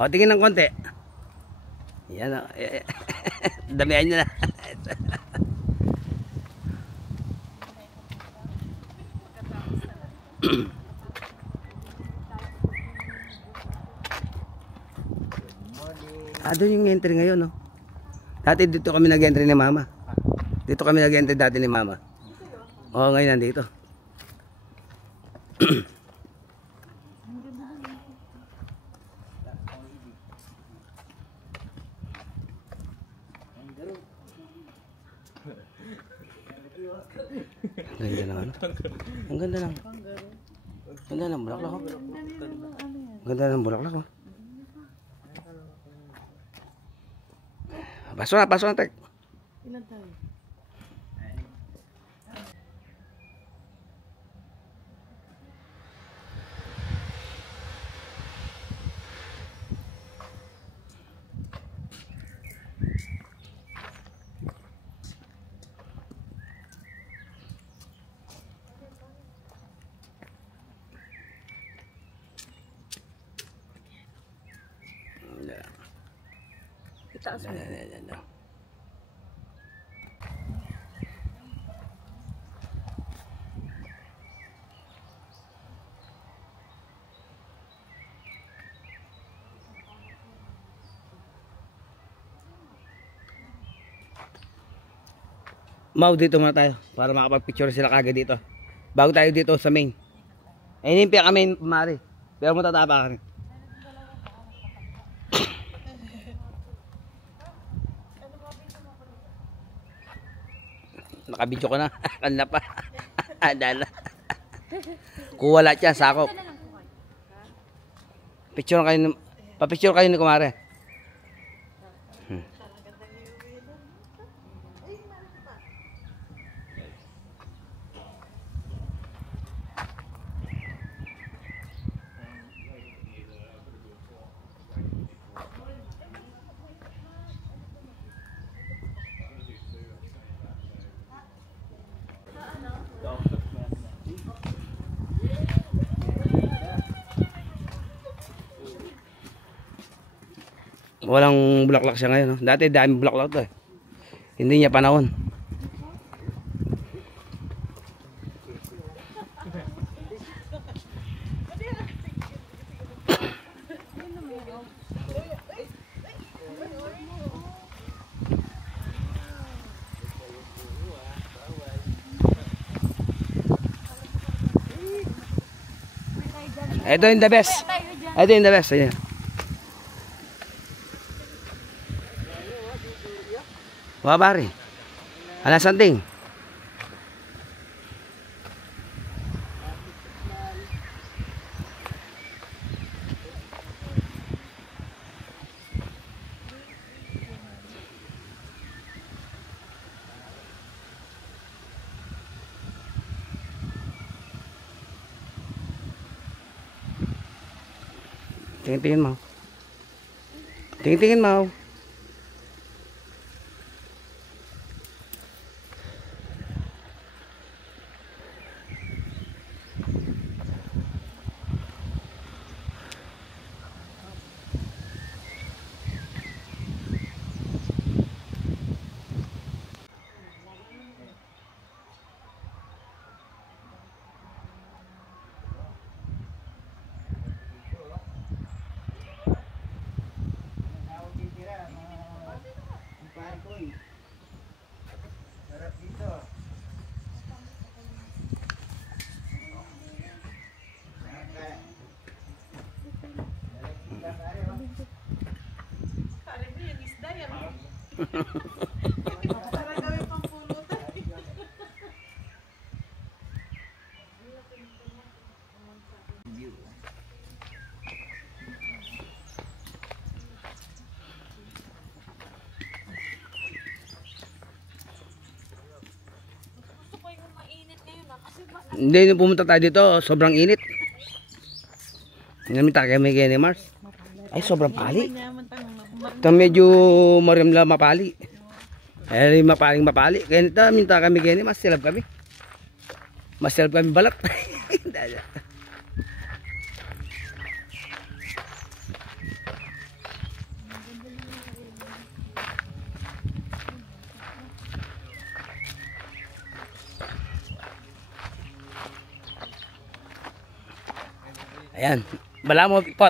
O, tingin ng konti. Yan o. Damihan nyo na. Doon yung entry ngayon, no? Dati dito kami nag-entry ni Mama. Dito kami nag-entry dati ni Mama. Oo, ngayon nandito. Ang ganda ng ano? Ang ganda ng... Ang ganda ng bulaklak, oh. Ang ganda ng bulaklak, oh. Pasok na, tek. Ilan tayo? Itaas mo. Mau, dito muna tayo para makapag-picture sila kagad dito. Bago tayo dito sa main. Inimpiya kami, Mari. Pero mo tatapa ka rin. Nakabidyo ko na. Kanla pa. Adala. Kuwala siya, sakop. Picture kayo, pa-picture kayo ni Kumare. Walang bulaklak siya ngayon, no? Dati dami bulaklak to, eh. Hindi niya panahon. Ito yung the best. Ito yung the best. Ayan. Wabari. Alas santing. Tingin-tingin mo. Tingin-tingin mo. Hindi nung pumunta tayo dito, sobrang init. Namin tayo may gani Mars. Ay, sobrang pali. Ito medyo marimla mapali. Ay, mapaling mapali. Kaya nito, minta kami gani, mas silab kami. Mas silab kami balat. Ayan. Bala mo, pot.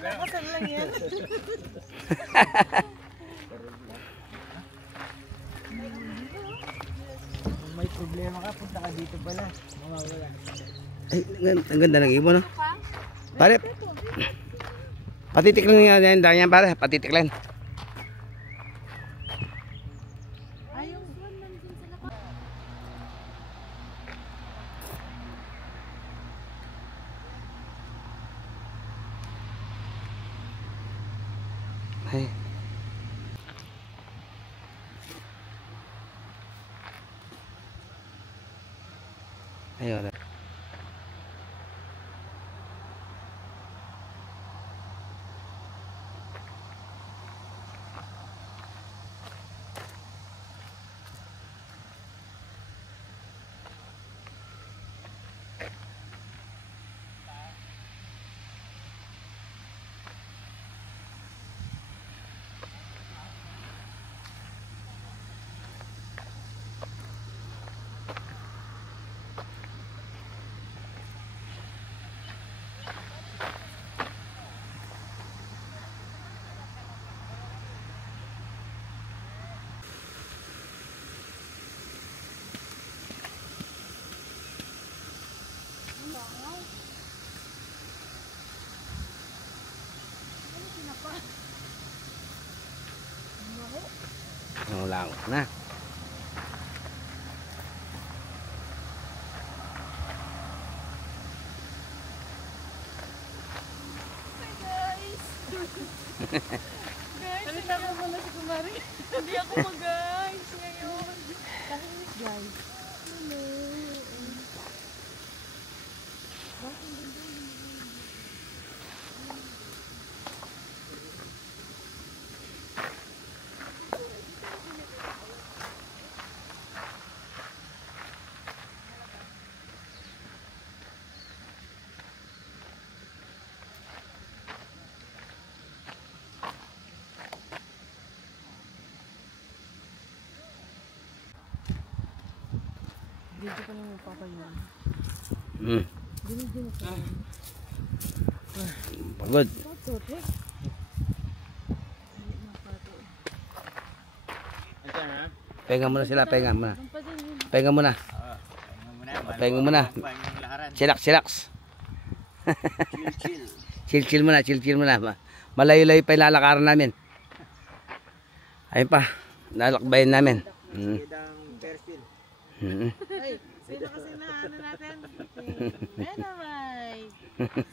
Nakasan lang yan. Kung may problema ka, punta ka dito pala. Mawawala. Ay, ang ganda ng ibon, no? Pare, patitik lang yan, yan, pare. Patitik lang. Ay. Ayun. Lang na. Salita mo muna si Kumari. Hindi ako mag-guys ngayon. Tahimik guys. Hello. Dito ka lang magpapayon. Dito ka. Pagod. Pegang muna sila, pegang muna. Pegang muna. Pegang muna. Chillax. Chill muna. Malayo-layo pa yung lalakaran namin. Ayun pa, lalakbayin namin. Ay, sino kasi na ano natin? Dynamite.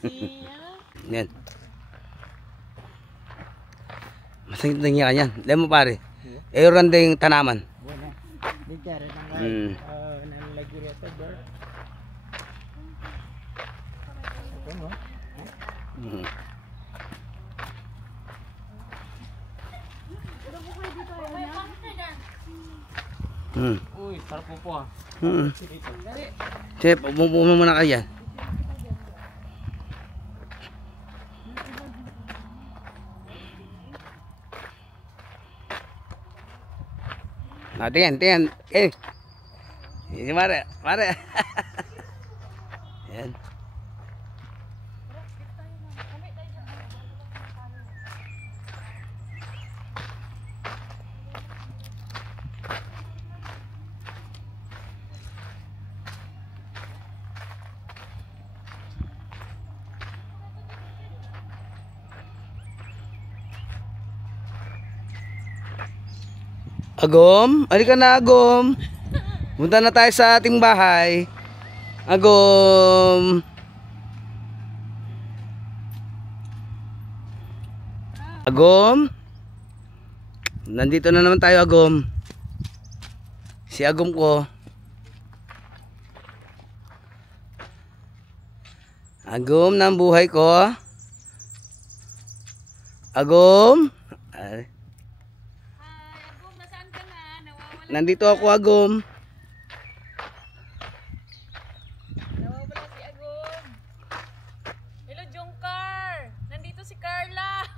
Si ano? Yan. Masakit na niya kanyan. Alam mo pare, randa yung tanaman. Dito rin ang nalagay ito, bro. Ito mo? Uy, sarap po ah. Chef, umupo muna kayo yan. Tingnan. Si Mare. Yan. Agom, halika na Agom. Punta na tayo sa ating bahay. Agom. Agom. Nandito na naman tayo Agom. Si Agom ko. Agom ng buhay ko. Agom. Ay. Nandito ako Agom. Nawawala si Agom. Hello Jungkar. Nandito si Carla.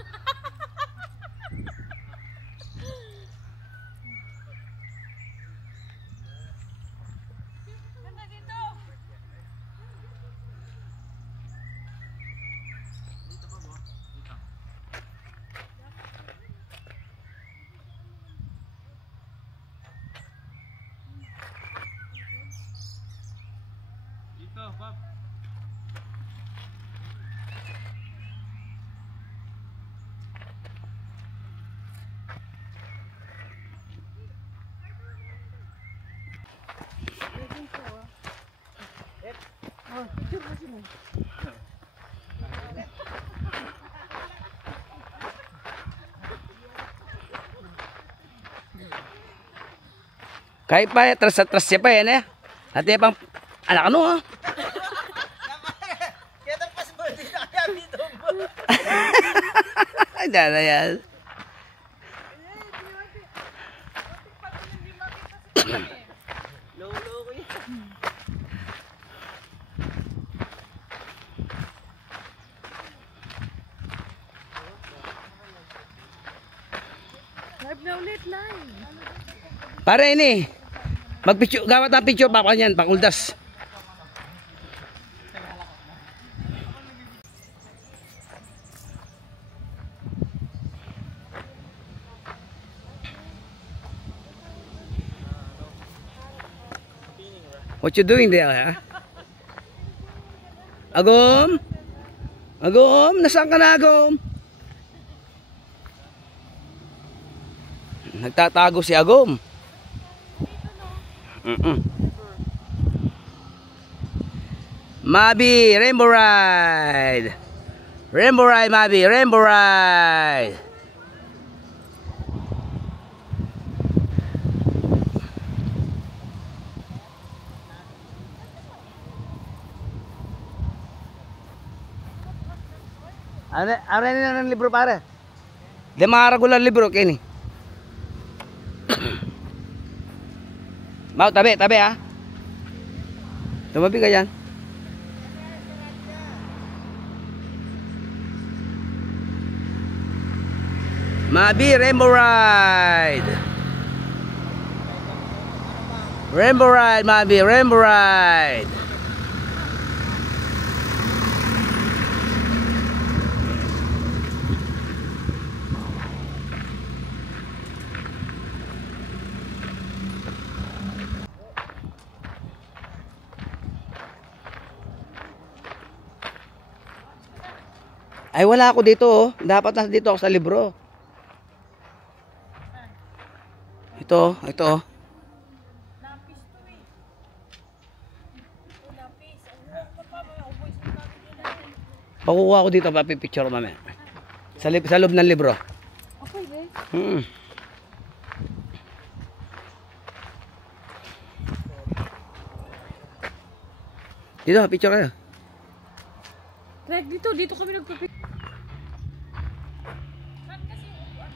Kahit pa, atras siya pa yan eh. At yan pang, anak ano ha? Kaya tapos mo, di na kaya dito. Diyan na yan. Lolo ko yan. Live na ulit, live. Pare ini. Magpicture, gawat ng picture pa kanyan, pakuldas. What you doing there, ha? Agom? Agom? Nasaan ka na, Agom? Nagtatago si Agom. Mabi, Rainbow Ride. Rainbow Ride, Mabi, Rainbow Ride. Ano na ng libro pare? Di mga regular libro kini. Mau tabi ha. Tumabi ka dyan. Mabi, Rainbow Ride. Rainbow Ride, Mabi, Rainbow Ride. Ay wala ako dito oh. Dapat nasa dito ako sa libro. Ito. Lapis to eh. Lapis. Pakukuha ko dito, papipicture ko mamaya. Sa loob ng libro. Okay, be. Dito, picture kayo. Greg, dito kami nagpapit.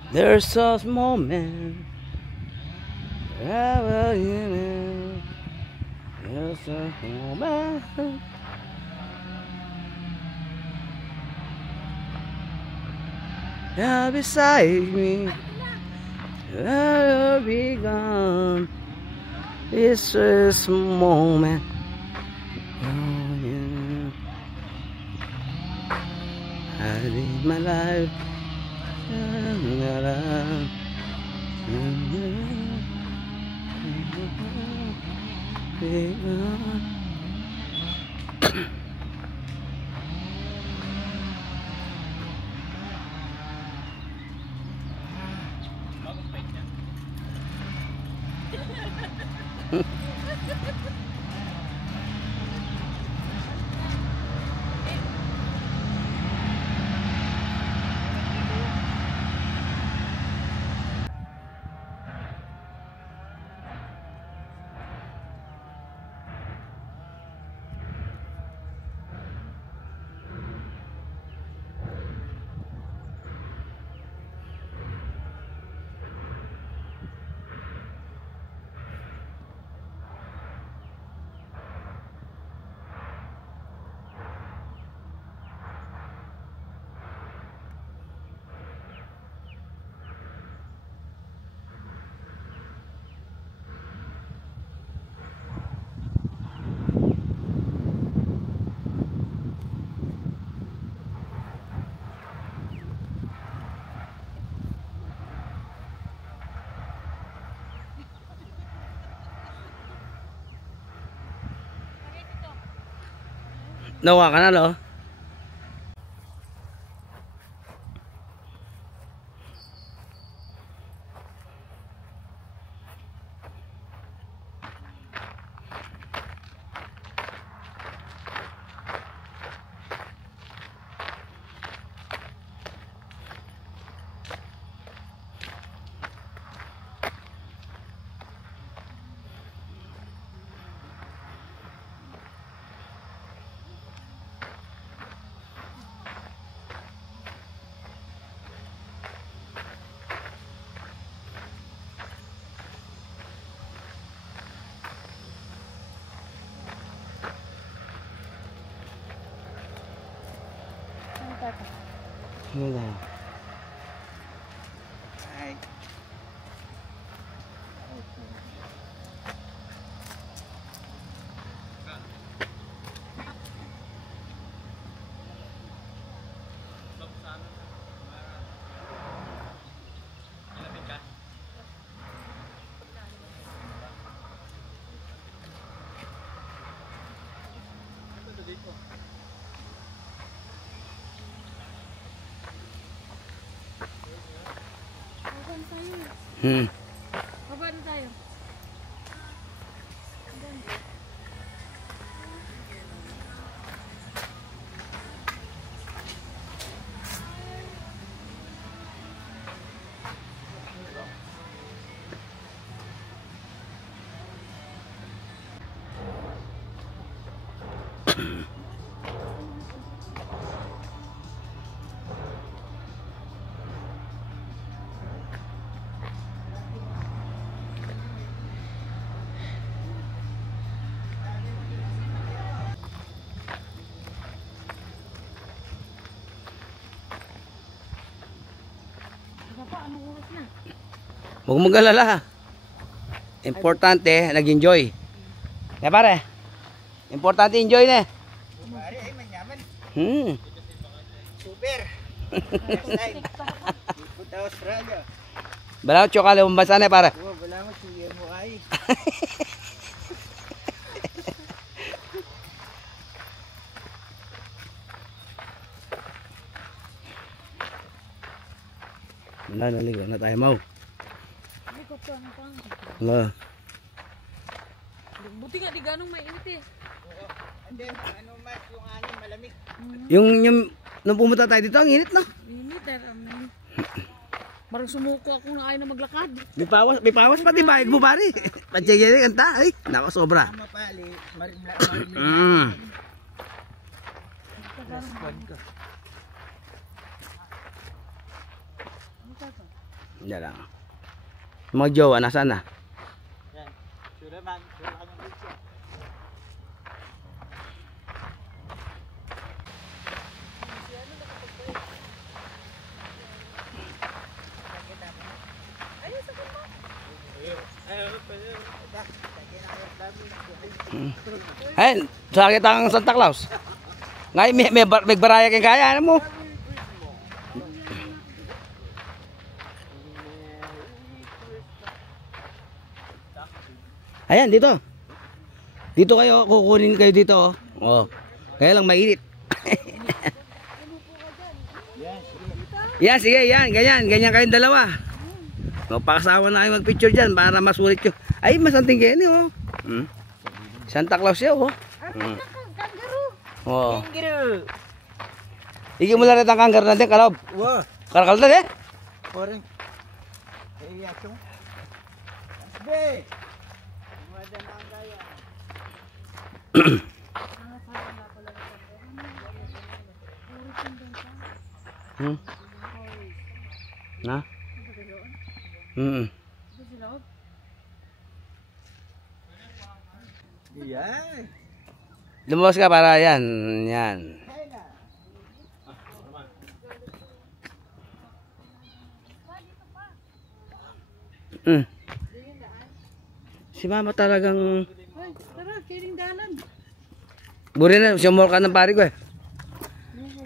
There's a moment. There's a moment. You're beside me. I'll be gone. This is a moment. Oh, yeah. I live my life. Nawa ka na, no? Tata. Ano na? Ay. Baba na tayo. Hmm. Baba na tayo. Baba, anong oras na? Huwag mong galala. Importante, nag-enjoy. Ya pare. Importante enjoy na. Pare, ay manyaman. Hmm. Super. Next time. Punta Australia. Balaw chokale umbasa na pare. Oo, wala mo siya mo ay. Wala, naligo na tayo mau. Hindi ko pa ano pang. Wala. Buti nga di ganong mainit eh. And then, ano mas yung anin malamig. Yung nung pumunta tayo dito, ang init na. Init eh. Parang sumuko ako na ayaw na maglakad. May pawas pati bayag mo pare. Patsaya kanta. Ay, nako sobra. Tama pali, marimla. Mm. Respond ko. Yan lang. Mga jowa, nasaan na? Yan. Sure man, sure ka ng bitsa. Ayun, sakit ang Santa Claus. Ngayon, may baraya kang kaya, ano mo? Ayan, dito. Dito kayo, kukunin kayo dito. Oh. Kaya lang mainit. Yan, sige, yan. Ganyan kayong dalawa. Magpakasawa na kayo mag-picture dyan para masulit yun. Ay, masanting ganyan oh. Hmm. Santa Claus yun oh. Hmm. Oh. Kangaroo. Iki mo lang ang kanggar natin, kalob. Wow. Karakal na eh. Poreng. Eh, yaso. Asbe. Wala na ang gaya. Hmm. Na? Yan. Lumabas ka para yan. Yan. Mm. Si mama talagang Ay, tara, kiring dalan. buri na, sumor ka ng pari ko eh.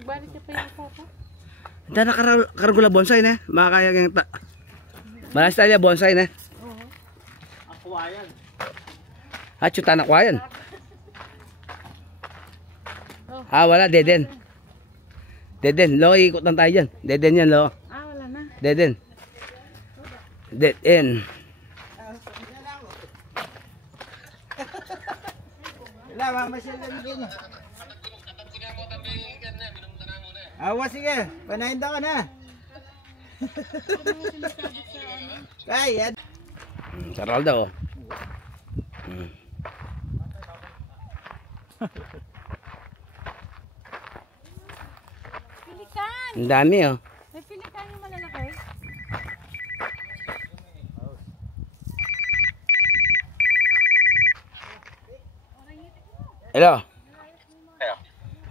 Balik ka pa yung papa. Dahil nakaragula bonsai na. Makakaya kang malas tayo bonsai na. Aquayan. Chuta na kwa yan. Wala, deden. Deden, lo, ikot lang tayo dyan. Deden yan, lo. Wala na. Deden. Dead end. Wala, mamasyal lang din. Awa, sige. Panahinda ka na. Kaya. Karal daw. Pilikan! Ang dami oh. May pilikan yung malalaki. Hello.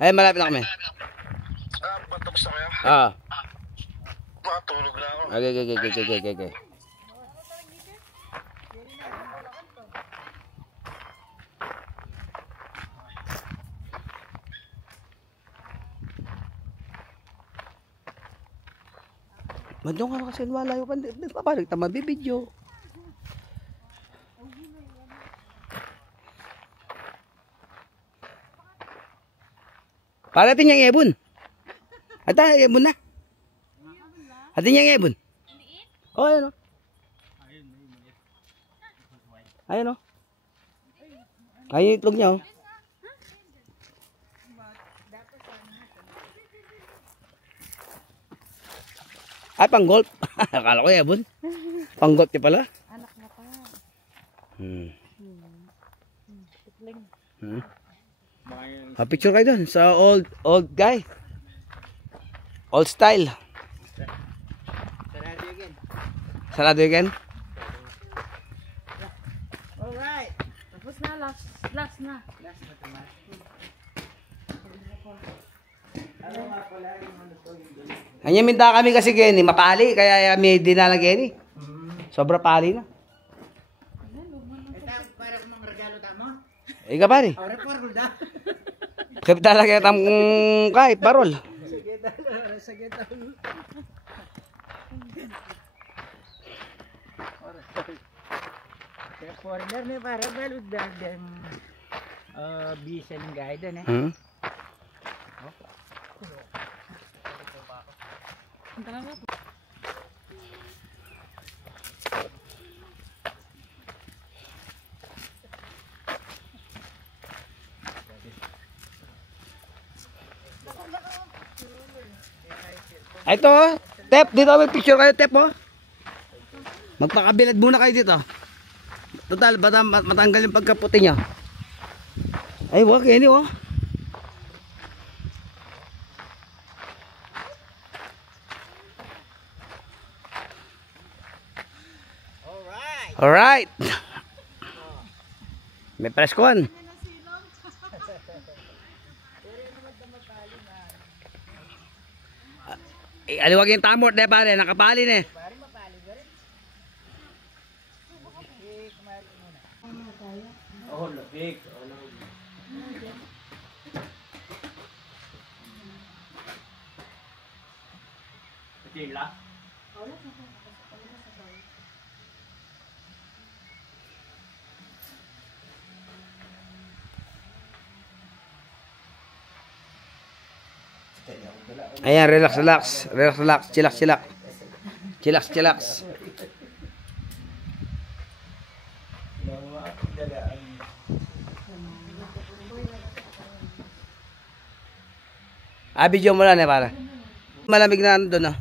Ay, malapit na kami. tapos na kayo? Ah. Matulog na ako. Okay. Madong ka kasi malayo pa. Paano kita mabibidyo? Palatin niyang ibon. Ata, ibon na. Atin niyang ibon. Oh, ayun o. Ayun o. Ayun yung itlog niya o. Ay, pang golf. Akala ko ibon. Pang golf niya pala. Anak na pa. Tikling. Picture kayo dun sa old guy. Old style. Sarado again. Alright. Tapos na, last na. Anya minta kami kasi Kenny, mapali kaya may dinala Kenny. Sobra pali na. Ito, para mga regalo tamo. Ika pare. Ora por gulda. Kapit talaga tam kay parol. Sige dalo. Kaya foreigner ni para balud dan bisan guide na. Ang talaga po. Ito, Tep, dito may picture kayo, Tep, oh. Magpakabilad muna kayo dito. Total, bata matanggal yung pagkaputi niya. Ay, wag, Kenny, oh. Alright. May preskon. Aliwag yung tamot na pare, nakapali na eh. Oh, lapik. Tila. Ayan, relax. Chillax. Video mo lang eh, para. Malamig na ano doon, ah.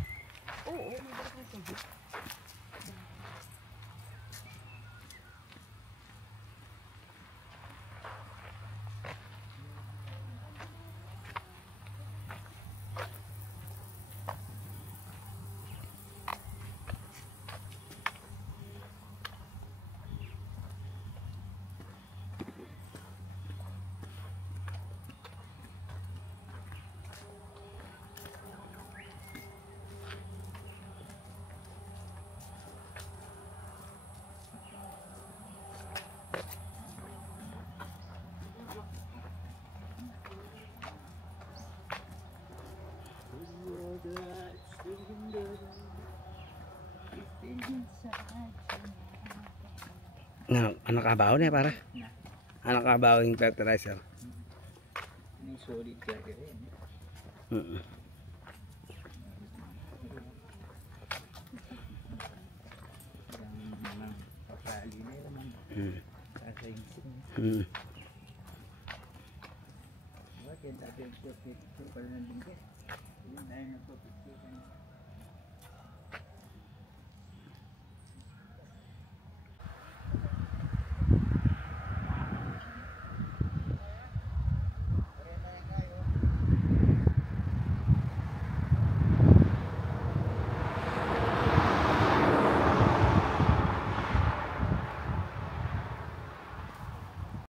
Anak kabaw na para. Anak kabaw yung fertilizer. Ini solid jaga rin. Memang papali na naman. Bakit ating pagkikita pala ng bingkit? Yun tayo nagpapikita.